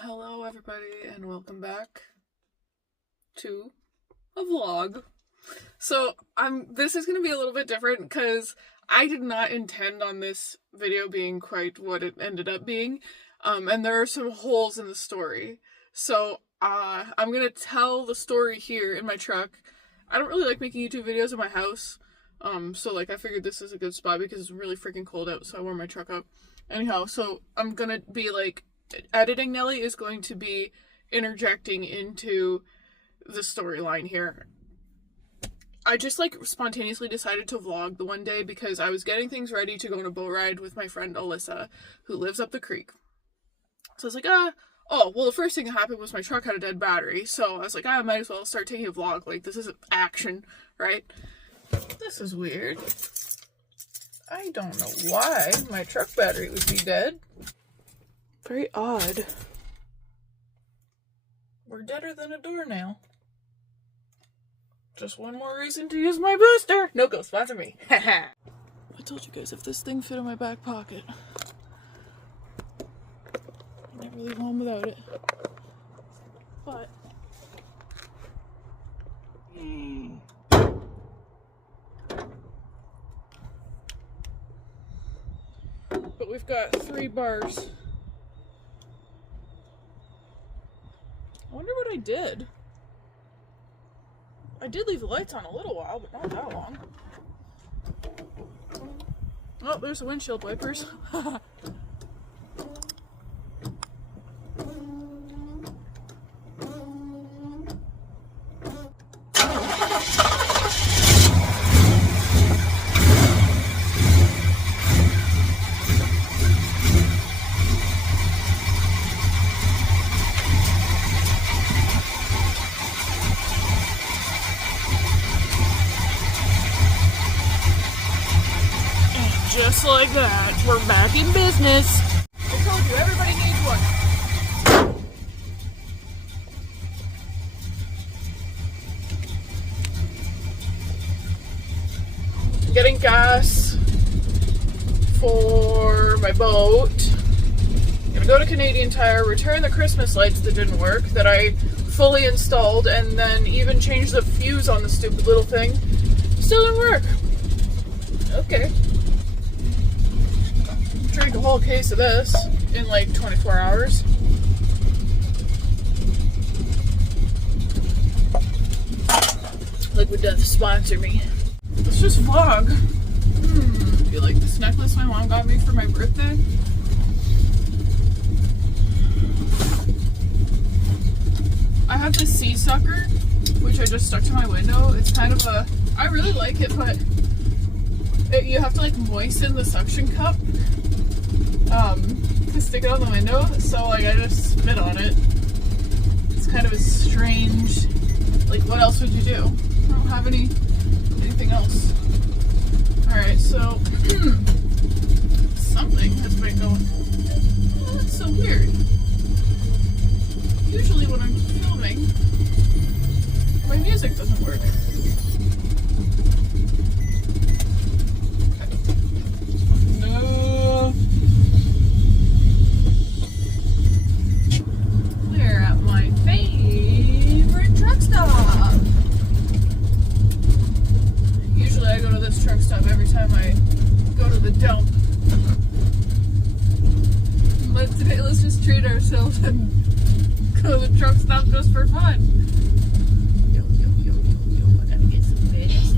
Hello everybody and welcome back to a vlog. So this is going to be a little bit different because I did not intend on this video being quite what it ended up being. And there are some holes in the story. So I'm going to tell the story here in my truck. I don't really like making YouTube videos in my house. So I figured this is a good spot because it's really freaking cold out, so I warmed my truck up. Anyhow, so I'm going to be editing Nelly is going to be interjecting into the storyline here. I just spontaneously decided to vlog the one day because I was getting things ready to go on a boat ride with my friend Alyssa, who lives up the creek. So I was like, oh, well, the first thing that happened was my truck had a dead battery. So I was like, I might as well start taking a vlog. This is action, right? This is weird. I don't know why my truck battery would be dead. Very odd. We're deader than a doornail. Just one more reason to use my booster. No, go sponsor me. I told you guys if this thing fit in my back pocket, I'd never leave home without it. But we've got 3 bars. I wonder what I did. I did leave the lights on a little while, but not that long. Oh, there's the windshield wipers. Just like that, we're back in business. I told you, everybody needs one. Getting gas for my boat. Gonna go to Canadian Tire, return the Christmas lights that didn't work, that I fully installed, and then even changed the fuse on the stupid little thing. Still didn't work. Okay. Drank a whole case of this in 24 hours. Liquid Death sponsor me. Let's just vlog. Do you like this necklace my mom got me for my birthday? I have this sea sucker, which I just stuck to my window. It's kind of I really like it, but you have to moisten the suction cup to stick it on the window, so I just spit on it. It's kind of a strange, what else would you do? I don't have anything else. Alright, so something has been going. Oh, that's so weird. Usually when I'm filming, my music doesn't work. Truck stop every time I go to the dump. But today let's just treat ourselves and go to the truck stop just for fun. Yo, I gotta get some fish.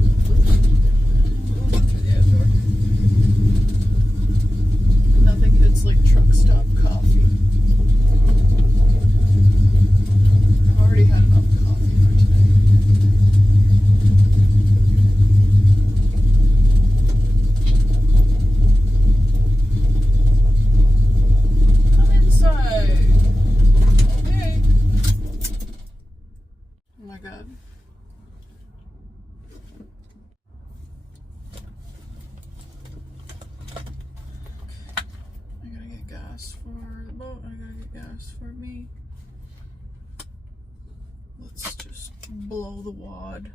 Through the outdoor. Nothing hits truck stop coffee. I've already had enough coffee for today. Gas for the boat, I gotta get gas for me. Let's just blow the wad.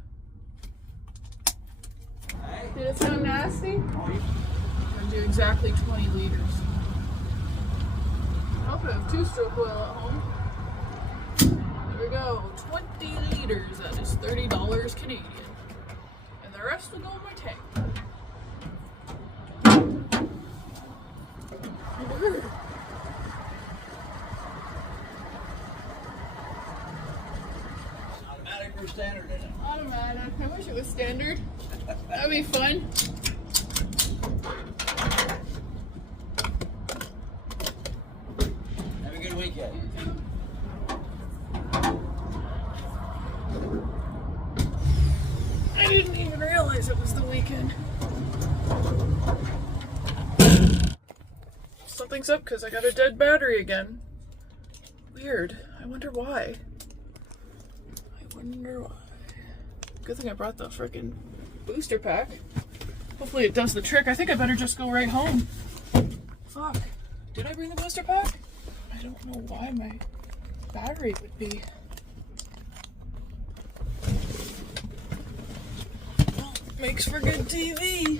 Did it sound nasty? I'm gonna do exactly 20 liters. hope I have two-stroke oil at home. There we go. 20 liters. That is $30 Canadian. And the rest will go in my tank. Automatic or standard in it? Automatic. I wish it was standard. That'd be fun. Have a good weekend. I didn't even realize it was the weekend. Something's up because I got a dead battery again. Weird. I wonder why. Good thing I brought the freaking booster pack. Hopefully it does the trick. I think I better just go right home. Fuck. Did I bring the booster pack? I don't know why my battery would be. Well, makes for good TV.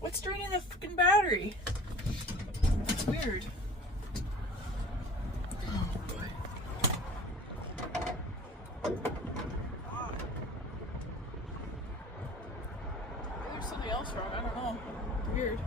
What's draining the freaking battery? That's weird. Oh boy. Maybe there's something else wrong. I don't know. Weird.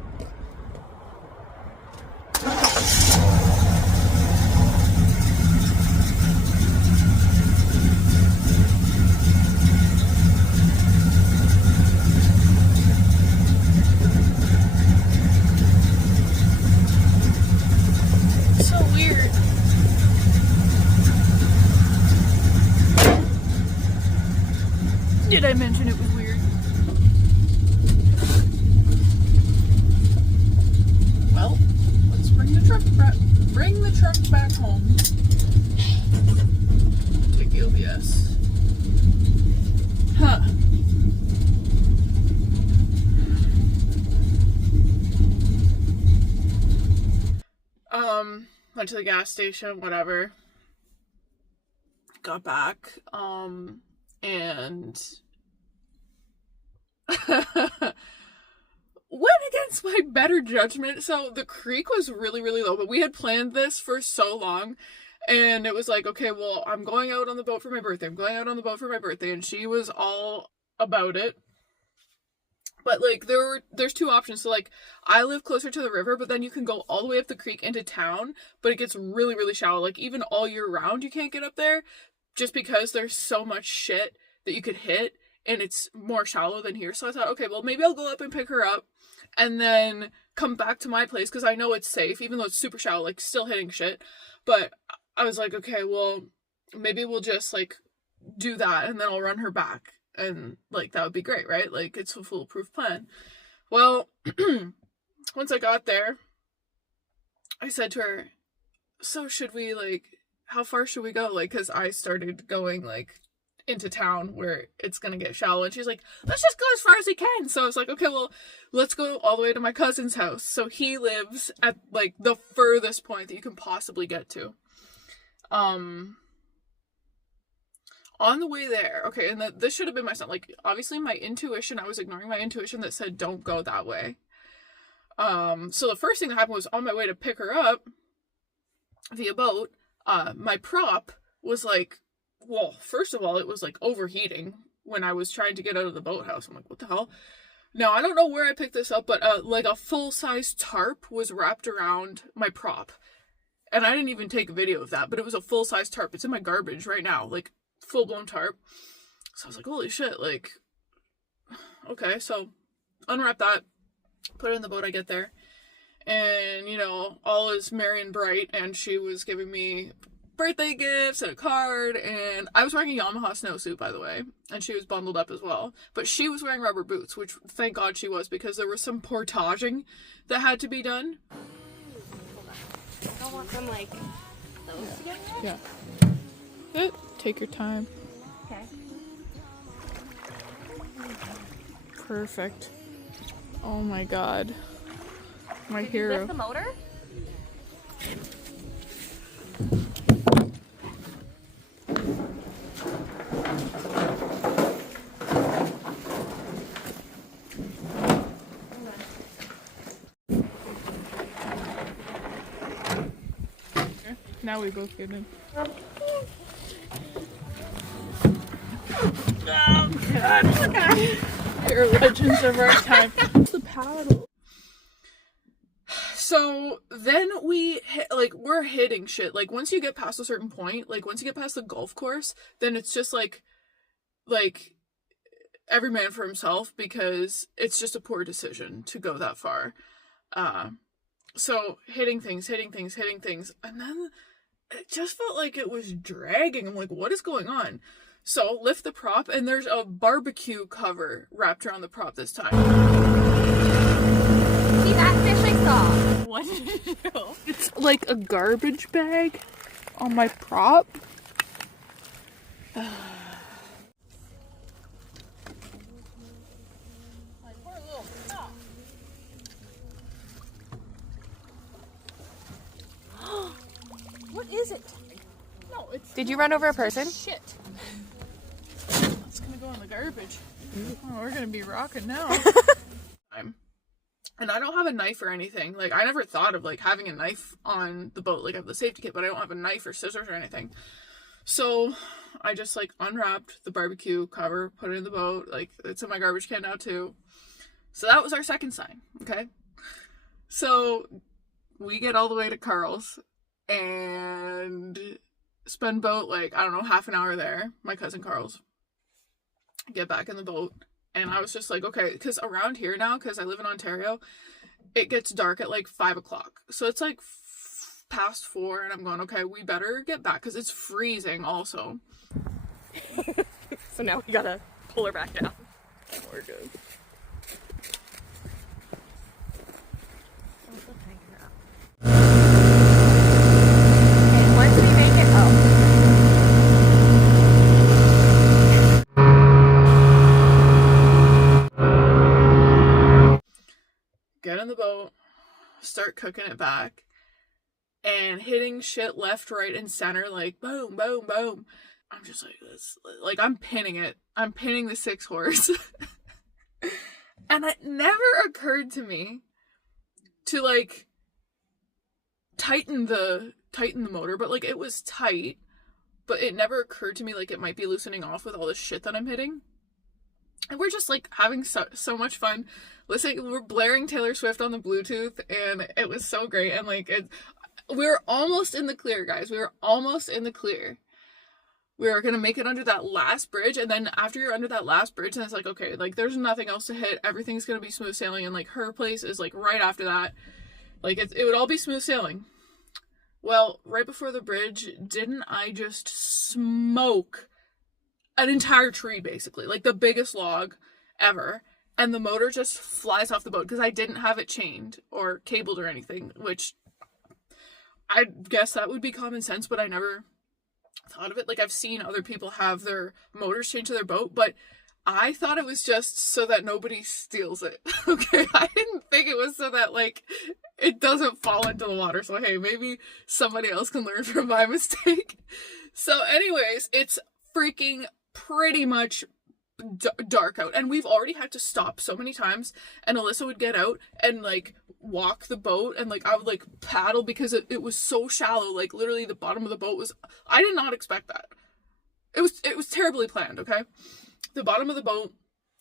Did I mention it was weird? Well, let's bring the truck back home. Take the OBS. Huh. Went to the gas station, whatever. Got back, and went against my better judgment. So the creek was really, really low, but we had planned this for so long, and it was like, okay, well, I'm going out on the boat for my birthday. And she was all about it. But like there's two options. So like I live closer to the river, but then you can go all the way up the creek into town, but it gets really, really shallow. Like even all year round you can't get up there just because there's so much shit that you could hit and it's more shallow than here. So I thought, okay, well maybe I'll go up and pick her up and then come back to my place because I know it's safe, even though it's super shallow, like still hitting shit. But I was like, okay, well maybe we'll just like do that and then I'll run her back. And like that would be great, right? Like it's a foolproof plan. Well, once I got there, I said to her, so should we like, how far should we go? Like, cause I started going like into town where it's gonna get shallow. And she's like, let's just go as far as we can. So I was like, okay, well, let's go all the way to my cousin's house. So he lives at like the furthest point that you can possibly get to. On the way there, okay, and this should have been my son. Like, obviously my intuition, I was ignoring my intuition that said don't go that way. So the first thing that happened was on my way to pick her up via boat, my prop was like, well, first of all, it was like overheating when I was trying to get out of the boathouse. I'm like, what the hell? Now, I don't know where I picked this up, but like a full-size tarp was wrapped around my prop. And I didn't even take a video of that, but it was a full-size tarp. It's in my garbage right now, like full-blown tarp. So I was like, holy shit, like, okay. So unwrap that, put it in the boat. I get there and, you know, all is merry and bright, and she was giving me birthday gifts and a card, and I was wearing a Yamaha snowsuit, by the way, and she was bundled up as well, but she was wearing rubber boots, which thank God she was, because there was some portaging that had to be done. I don't want them like those together. Yeah. Take your time. Okay. Perfect. Oh my God. My Did hero. you lift the motor? Now we both get in. Oh god, look at it. They're legends of our time. The paddle. So then we're hitting shit. Like once you get past a certain point, like once you get past the golf course, then it's just like every man for himself, because it's just a poor decision to go that far. So hitting things, and then it just felt like it was dragging. I'm like, what is going on? So lift the prop, and there's a barbecue cover wrapped around the prop this time. See that fish I saw? What did it do? It's like a garbage bag on my prop. What is it? No, it's. Did you run over a person? Shit. It's gonna go in the garbage. Oh, we're gonna be rocking now. And I don't have a knife or anything. Like, I never thought of, like, having a knife on the boat. Like, I have the safety kit, but I don't have a knife or scissors or anything. So, I just, like, unwrapped the barbecue cover, put it in the boat. Like, it's in my garbage can now, too. So, that was our second sign, okay? So, we get all the way to Carl's and spend about, like, I don't know, half an hour there. My cousin Carl's. Get back in the boat. And I was just like, okay, because around here now, because I live in Ontario, it gets dark at like 5 o'clock. So it's like past 4, and I'm going, okay, we better get back because it's freezing also. So now we gotta pull her back down. We're good. And once we make it, Get in the boat, start cooking it back, and hitting shit left, right, and center, like boom, boom, boom. I'm just like this, like I'm pinning it. I'm pinning the 6-horse. And it never occurred to me to like tighten the motor, but like it was tight, but it never occurred to me like it might be loosening off with all the shit that I'm hitting. And we're just like having so much fun listening. We're blaring Taylor Swift on the Bluetooth, and it was so great. And like we're almost in the clear, guys. We were almost in the clear. We were gonna make it under that last bridge, and then after you're under that last bridge, and it's like, okay, like there's nothing else to hit. Everything's gonna be smooth sailing, and like her place is like right after that. Like it would all be smooth sailing. Well, right before the bridge, didn't I just smoke an entire tree, basically, like the biggest log ever, and the motor just flies off the boat because I didn't have it chained or cabled or anything, which I guess that would be common sense, but I never thought of it. Like, I've seen other people have their motors chained to their boat, but I thought it was just so that nobody steals it. Okay, I didn't think it was so that like it doesn't fall into the water. So hey, maybe somebody else can learn from my mistake. So anyways, it's freaking pretty much dark out, and we've already had to stop so many times, and Alyssa would get out and like walk the boat, and like I would like paddle because it was so shallow. Like literally the bottom of the boat was, I did not expect that. It was terribly planned. Okay, the bottom of the boat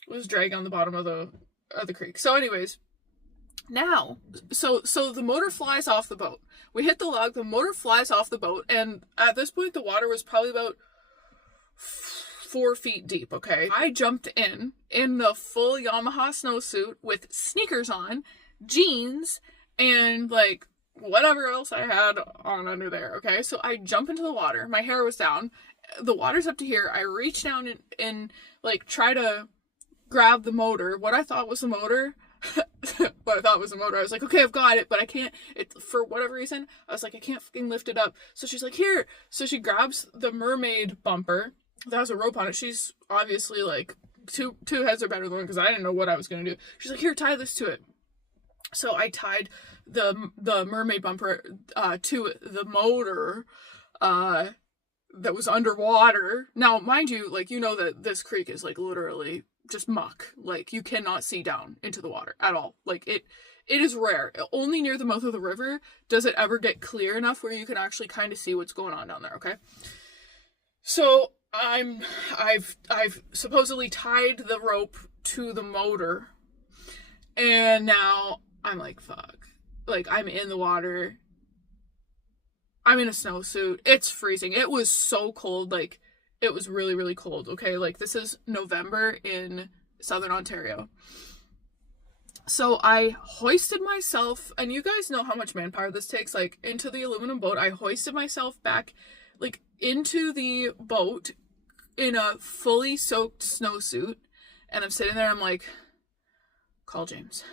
was dragging on the bottom of the creek. So anyways, now so the motor flies off the boat. We hit the log, the motor flies off the boat, and at this point the water was probably about 4 feet deep, okay? I jumped in the full Yamaha snowsuit with sneakers on, jeans, and like whatever else I had on under there, okay? So I jump into the water. My hair was down. The water's up to here. I reach down and like try to grab the motor. What I thought was the motor. I was like, okay, I've got it, but I can't. For whatever reason, I was like, I can't fucking lift it up. So she's like, here. So she grabs the mermaid bumper that has a rope on it. She's obviously like two heads are better than one, because I didn't know what I was gonna do. She's like, here, tie this to it. So I tied the mermaid bumper to the motor that was underwater. Now, mind you, like, you know that this creek is like literally just muck. Like, you cannot see down into the water at all. Like, it is rare. Only near the mouth of the river does it ever get clear enough where you can actually kind of see what's going on down there, okay? So I've supposedly tied the rope to the motor, and now I'm like, fuck. Like, I'm in the water. I'm in a snowsuit. It's freezing. It was so cold. Like, it was really, really cold, okay? Like, this is November in Southern Ontario. So I hoisted myself, and you guys know how much manpower this takes, like, into the aluminum boat. I hoisted myself back, like, into the boat in a fully soaked snowsuit, and I'm sitting there, I'm like, call James.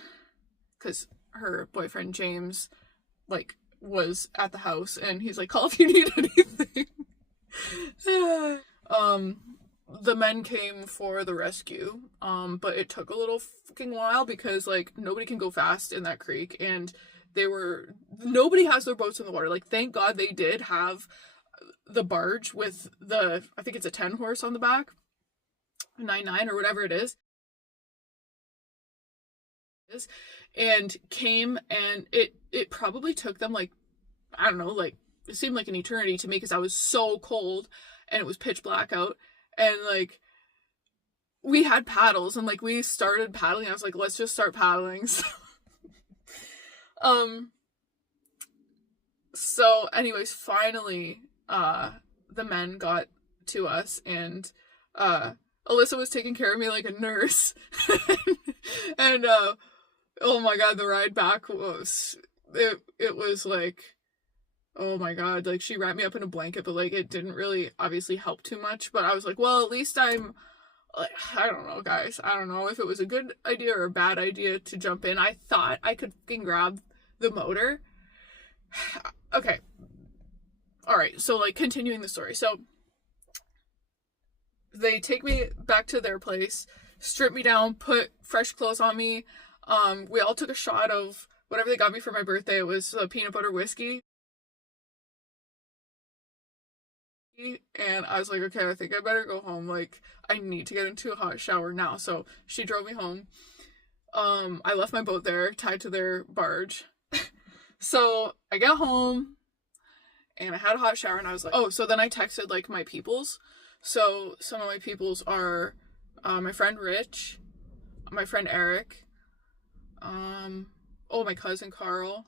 Because her boyfriend, James, like, was at the house, and he's like, call if you need anything. The men came for the rescue, but it took a little fucking while because, like, nobody can go fast in that creek, and nobody has their boats in the water. Like, thank God they did have the barge with I think it's a 10 horse on the back, 9 or whatever it is, and came, and it probably took them, like, I don't know, like, it seemed like an eternity to me because I was so cold and it was pitch black out, and, like, we had paddles, and, like, we started paddling. I was like, let's just start paddling. So anyways, finally the men got to us, and Alyssa was taking care of me like a nurse. and oh my god, the ride back was it was like, oh my god, like, she wrapped me up in a blanket, but, like, it didn't really obviously help too much. But I was like, well, at least I'm, like, I don't know, guys. I don't know if it was a good idea or a bad idea to jump in. I thought I could fucking grab the motor. Okay. Alright, so, like, continuing the story. So, they take me back to their place, strip me down, put fresh clothes on me. We all took a shot of whatever they got me for my birthday. It was peanut butter whiskey. And I was like, okay, I think I better go home. Like, I need to get into a hot shower now. So she drove me home. I left my boat there, tied to their barge. So I get home, and I had a hot shower, and I was like, oh, so then I texted, like, my peoples. So some of my peoples are my friend Rich, my friend Eric, my cousin Carl,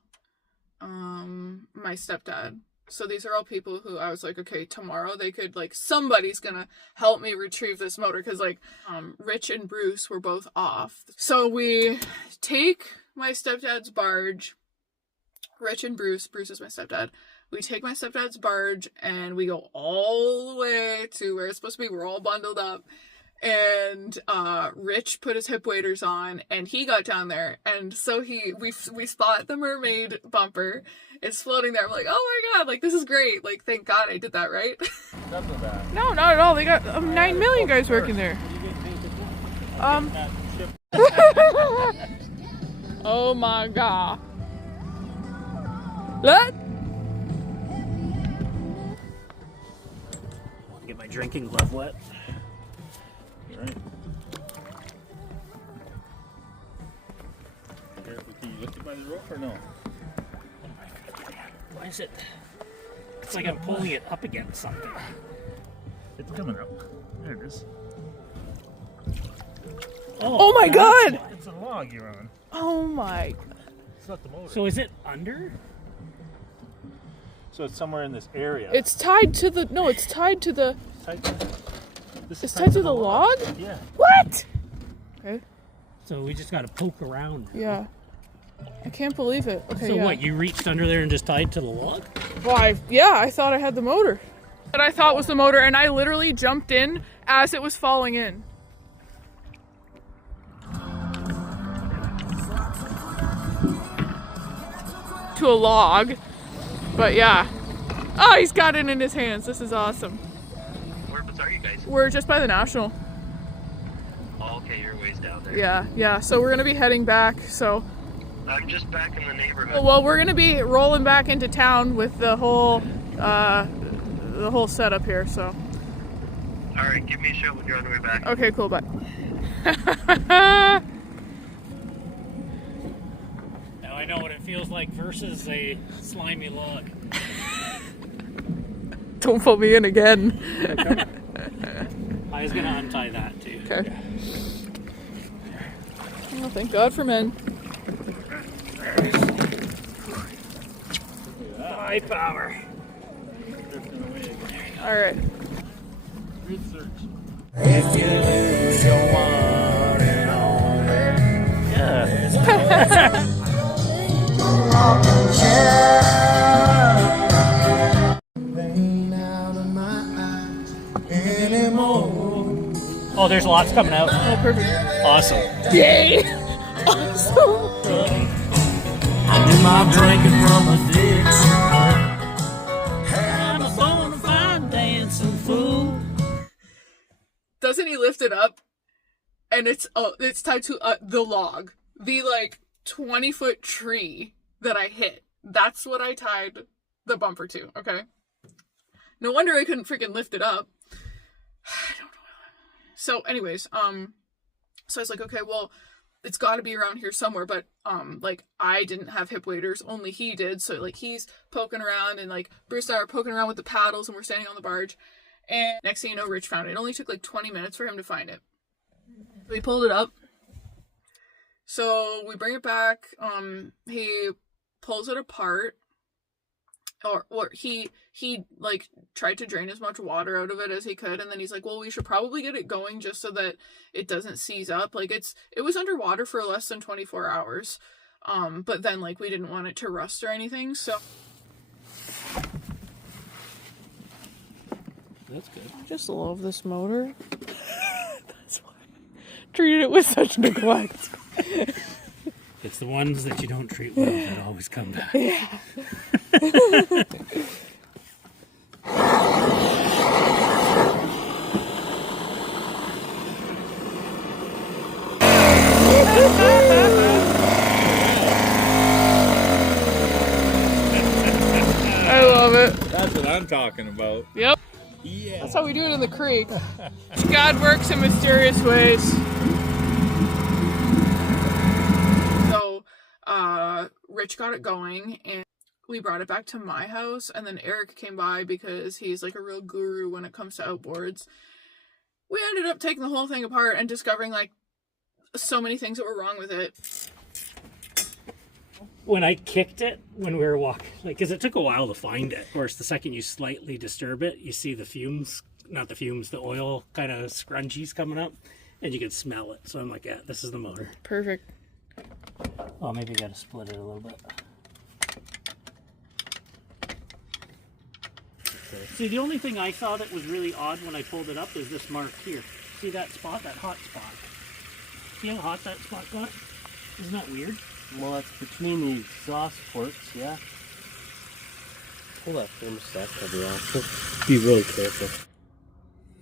my stepdad. So these are all people who I was like, okay, tomorrow they could, like, somebody's gonna help me retrieve this motor, because, like, Rich and Bruce were both off. So we take my stepdad's barge, Rich and Bruce is my stepdad. We take my stepdad's barge, and we go all the way to where it's supposed to be. We're all bundled up. And Rich put his hip waders on, and he got down there, and so we spot the mermaid bumper. It's floating there. I'm like, oh my god, like, this is great. Like, thank God I did that, right? Not so bad. No, not at all. They got 9 million guys working there. Oh my god. What? Get my drinking glove wet. Right. Careful, can you lift it by the rope or no? Why is it? It's like I'm pulling it up against something. It's coming up. There it is. Oh my god! It's a log you're on. Oh my. It's not the motor. So is it under? So it's somewhere in this area. It's tied to the, no, it's tied to the, This it's tied to the log? Yeah. What? Okay. So we just got to poke around. Yeah. I can't believe it. Okay, So yeah. what, you reached under there and just tied to the log? Well, I thought I had the motor. That I thought was the motor, and I literally jumped in as it was falling in. To a log. But yeah. Oh, he's got it in his hands. This is awesome. Whereabouts are you guys? We're just by the National. Oh, okay, you're ways down there. Yeah. So we're gonna be heading back. So, I'm just back in the neighborhood. well, we're gonna be rolling back into town with the whole setup here. So, All right, give me a shout when you're on the way back. okay, cool, bye. know what it feels like versus a slimy log. Don't put me in again. I was gonna untie that too. Okay. Oh, thank God for men. High power. All right. Good search. If you lose your one and only, pain out of my eyes anymore. Oh, there's lots coming out. Oh, perfect. Awesome. Yay! Awesome. I do my drinking from a Dixie. I'm a bona fide dancing fool. Doesn't he lift it up? And it's tied to the log, the like 20-foot tree that I hit. That's what I tied the bumper to. Okay. No wonder I couldn't freaking lift it up. I don't know. So, anyways, so I was like, okay, well, it's got to be around here somewhere. But like I didn't have hip waders, only he did. So like he's poking around, and like Bruce and I are poking around with the paddles, and we're standing on the barge. And next thing you know, Rich found it. It only took like 20 minutes for him to find it. We pulled it up. So we bring it back. He pulls it apart. Or he like tried to drain as much water out of it as he could, and then he's like, well, we should probably get it going just so that it doesn't seize up. Like it was underwater for less than 24 hours. But then like we didn't want it to rust or anything, so That's good. I just love this motor. That's why I treated it with such neglect. It's the ones that you don't treat well that always come back. Yeah. I love it. That's what I'm talking about. Yep. Yeah. That's how we do it in the creek. God works in mysterious ways. So, Rich got it going, and we brought it back to my house, and then Eric came by because he's like a real guru when it comes to outboards. We ended up taking the whole thing apart and discovering like so many things that were wrong with it. When I kicked it, when we were walking, like, because it took a while to find it. Of course, the second you slightly disturb it, you see the fumes, not the fumes, the oil kind of scrunchies coming up, and you can smell it. So I'm like, yeah, this is the motor. Perfect. Oh, maybe you got to split it a little bit. See, the only thing I saw that was really odd when I pulled it up is this mark here. See that spot, that hot spot? See how hot that spot got? Isn't that weird? Well, that's between the exhaust ports, yeah. Pull that thermostat cover off. Be really careful.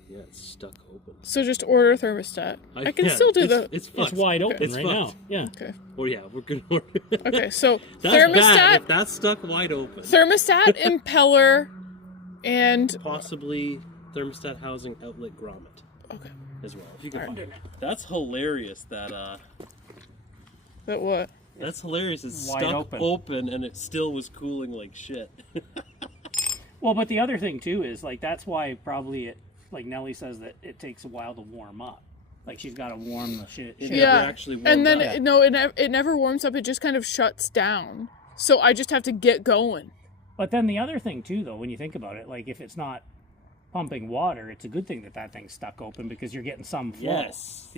Yeah, it's stuck open. So just order a thermostat. I can still do the... It's It's wide open It's right fucked. now. Yeah. Okay. Oh yeah, we're gonna order it. Okay, so That's bad thermostat, if that's stuck wide open. thermostat, impeller, and... Possibly thermostat housing outlet grommet Okay. as well, if you can Alright. find it. That's hilarious that, That what? that's hilarious. It's Wide stuck open. and it still was cooling like shit. Well, but the other thing too is like that's why probably it, like Nellie says, that it takes a while to warm up. Like she's got to warm the shit. It shit. never Yeah, actually warmed and then up. it never warms up. It just kind of shuts down. So I just have to get going. But then the other thing too, though, when you think about it, like if it's not pumping water, it's a good thing that that thing's stuck open because you're getting some flow. Yes.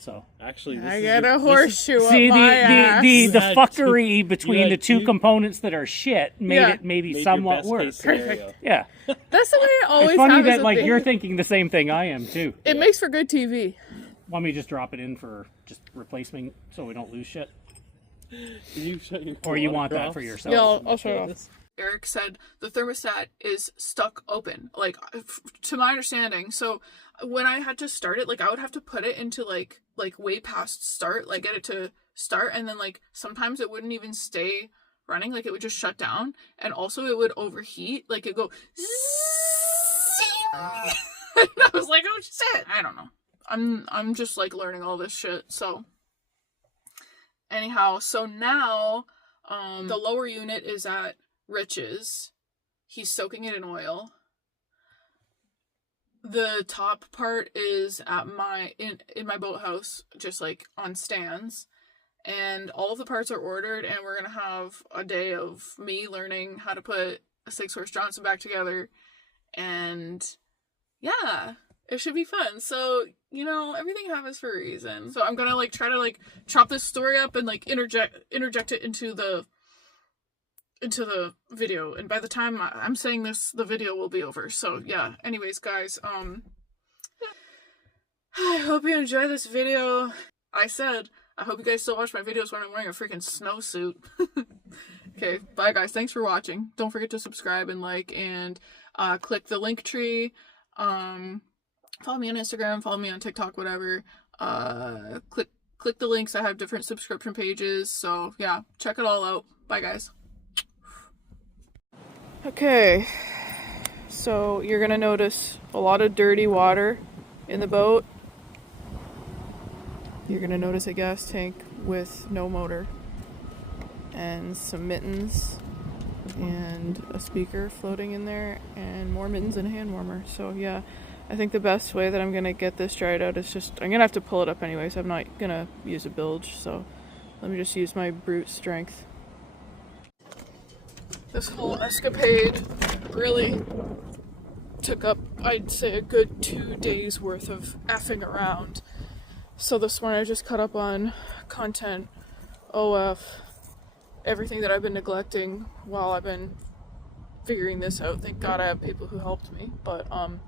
So Actually, this I is get your- a this is- horseshoe up see my ass. the had fuckery two- between you had the two two- components that are shit made Yeah. it maybe made your somewhat best work. case scenario. Yeah, That's the way I always it's funny have. that like you're thinking the same thing I am too. It makes for good TV. Want me to just drop it in for just replacement so we don't lose shit, Can you shut your or you water want that off? for yourself? Yeah, I'll shut it off. Eric said the thermostat is stuck open, like to my understanding. So when I had to start it, like I would have to put it into like way past start, like get it to start, and then like sometimes it wouldn't even stay running, like it would just shut down, and also it would overheat, like it go and I was like, oh shit, I don't know. I'm just like learning all this shit. So anyhow, so now The lower unit is at Rich's. He's soaking it in oil. The top part is at in my boathouse, just like on stands. And all of the parts are ordered, and we're gonna have a day of me learning how to put a 6-horse Johnson back together. And yeah, it should be fun. So, you know, everything happens for a reason. So I'm gonna like try to like chop this story up and like interject it into the video, and by the time I'm saying this, the video will be over. So yeah, anyways guys, I hope you enjoy this video. I hope you guys still watch my videos when I'm wearing a freaking snowsuit. Okay, bye guys, thanks for watching. Don't forget to subscribe and like, and click the link tree. Follow me on Instagram, follow me on TikTok, whatever. Click the links. I have different subscription pages, so yeah, check it all out. Bye guys. Okay, so you're gonna notice a lot of dirty water in the boat. You're gonna notice a gas tank with no motor, and some mittens, and a speaker floating in there, and more mittens and a hand warmer. So yeah, I think the best way that I'm gonna get this dried out is just, I'm gonna have to pull it up anyways. I'm not gonna use a bilge, so let me just use my brute strength. This whole escapade really took up, I'd say, a good 2 days worth of effing around. So this morning I just caught up on content, OF, everything that I've been neglecting while I've been figuring this out. Thank God I have people who helped me, but I'm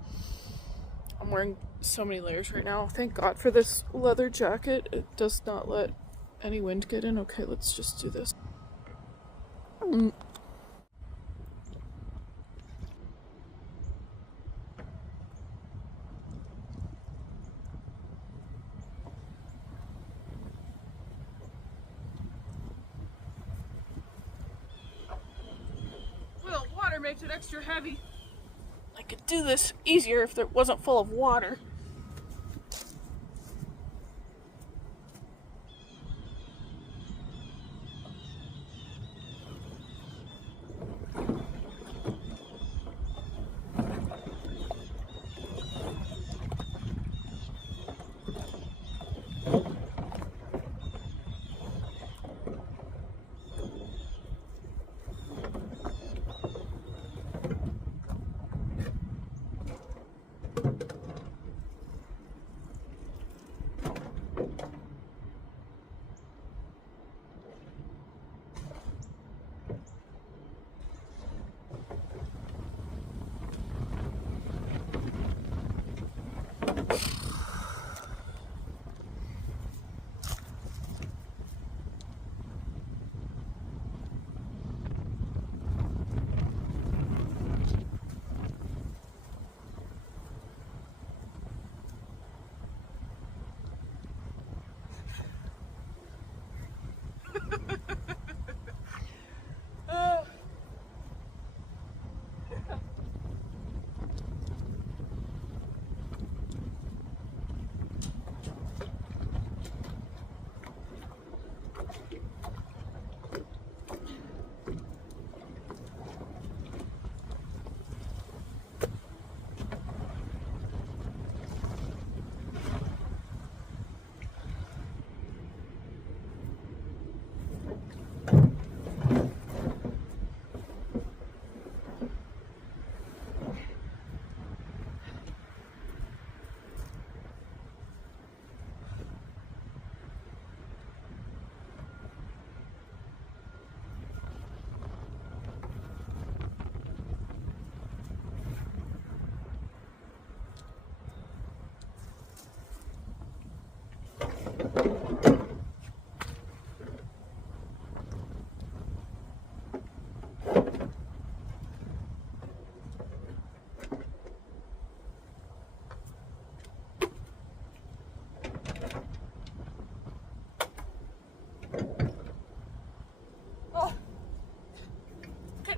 wearing so many layers right now. Thank God for this leather jacket. It does not let any wind get in. Okay, let's just do this. Well, water makes it extra heavy. I could do this easier if it wasn't full of water.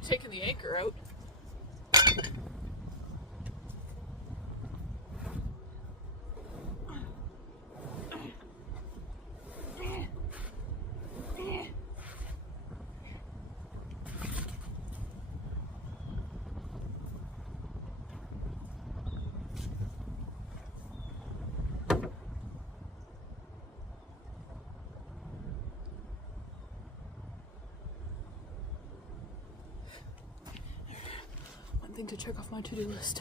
Taking the anchor out. One thing to check off my to-do list.